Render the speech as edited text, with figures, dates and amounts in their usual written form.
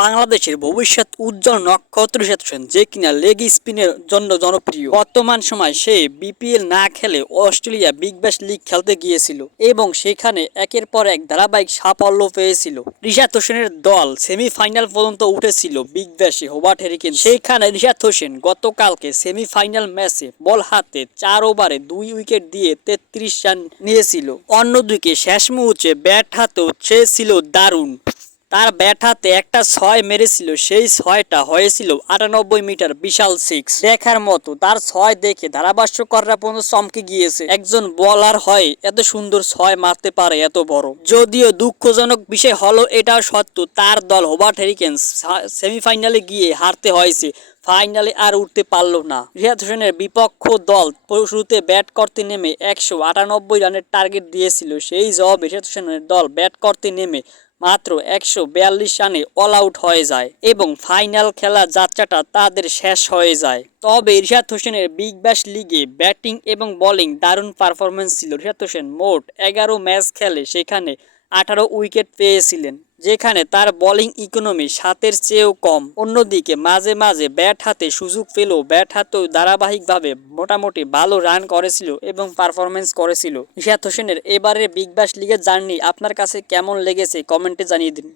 বাংলাদেশের ভবিষ্যৎ উজ্জ্বল নক্ষত্র রিশাদ হোসেন, যে কিনা লেগ স্পিনের জন্য জনপ্রিয়। বর্তমান সময় সে বিপিএল না খেলে অস্ট্রেলিয়া বিগ ব্যাশ লিগ খেলতে গিয়েছিল এবং সেখানে একের পর এক ধারাবাহিক সাফল্য পেয়েছিল। রিশাদ হোসেনের দল সেমিফাইনাল পর্যন্ত উঠেছিল বিগ ব্যাশে হোবার্ট হ্যারিকেন। সেখানে রিশাদ হোসেন গতকালকে সেমিফাইনাল ম্যাচে বল হাতে 4 ওভারে 2 উইকেট দিয়ে 33 রান নিয়েছিল। অন্যদিকে শেষ মুহূর্তে ব্যাট হাতেও সে ছিল দারুণ। তার ব্যাট হাতে একটা 6 মেরেছিল, সেই 6টা হয়েছিল 98 মিটার, বিশাল 6 দেখার মতো। তার 6 দেখে ধারাভাষ্যকাররা পর্যন্ত চমকে গিয়েছে, একজন বলার হয় এত সুন্দর 6 মারতে পারে এত বড়। যদিও দুঃখজনক বিষয় হলো এটাও সত্য, তার দল হোবার্ট হ্যারিকেন্স সেমিফাইনালে গিয়ে হারতে হয়েছে, ফাইনালে আর উঠতে পারল না। রিশাদ হোসেনের বিপক্ষ দল শুরুতে ব্যাট করতে নেমে 198 রানের টার্গেট দিয়েছিল, সেই জবাবে রিশাদ হোসেনের দল ব্যাট করতে নেমে মাত্র 142 রানে অল আউট হয়ে যায় এবং ফাইনাল খেলা যাত্রাটা তাদের শেষ হয়ে যায়। তবে রিশাদ হোসেনের বিগ ব্যাশ লিগে ব্যাটিং এবং বোলিং দারুণ পারফরমেন্স ছিল। রিশাদ হোসেন মোট 11 ম্যাচ খেলে সেখানে 18 উইকেট পেয়েছিলেন, যেখানে তার বোলিং ইকোনমি 7-এর চেয়েও কম। অন্যদিকে মাঝে মাঝে ব্যাট হাতে সুযোগ পেলেও ব্যাট হাতেও ধারাবাহিকভাবে মোটামুটি ভালো রান করেছিল এবং পারফরমেন্স করেছিল। রিশাদ হোসেনের এবারের বিগ ব্যাশ লিগের জার্নি আপনার কাছে কেমন লেগেছে কমেন্টে জানিয়ে দিন।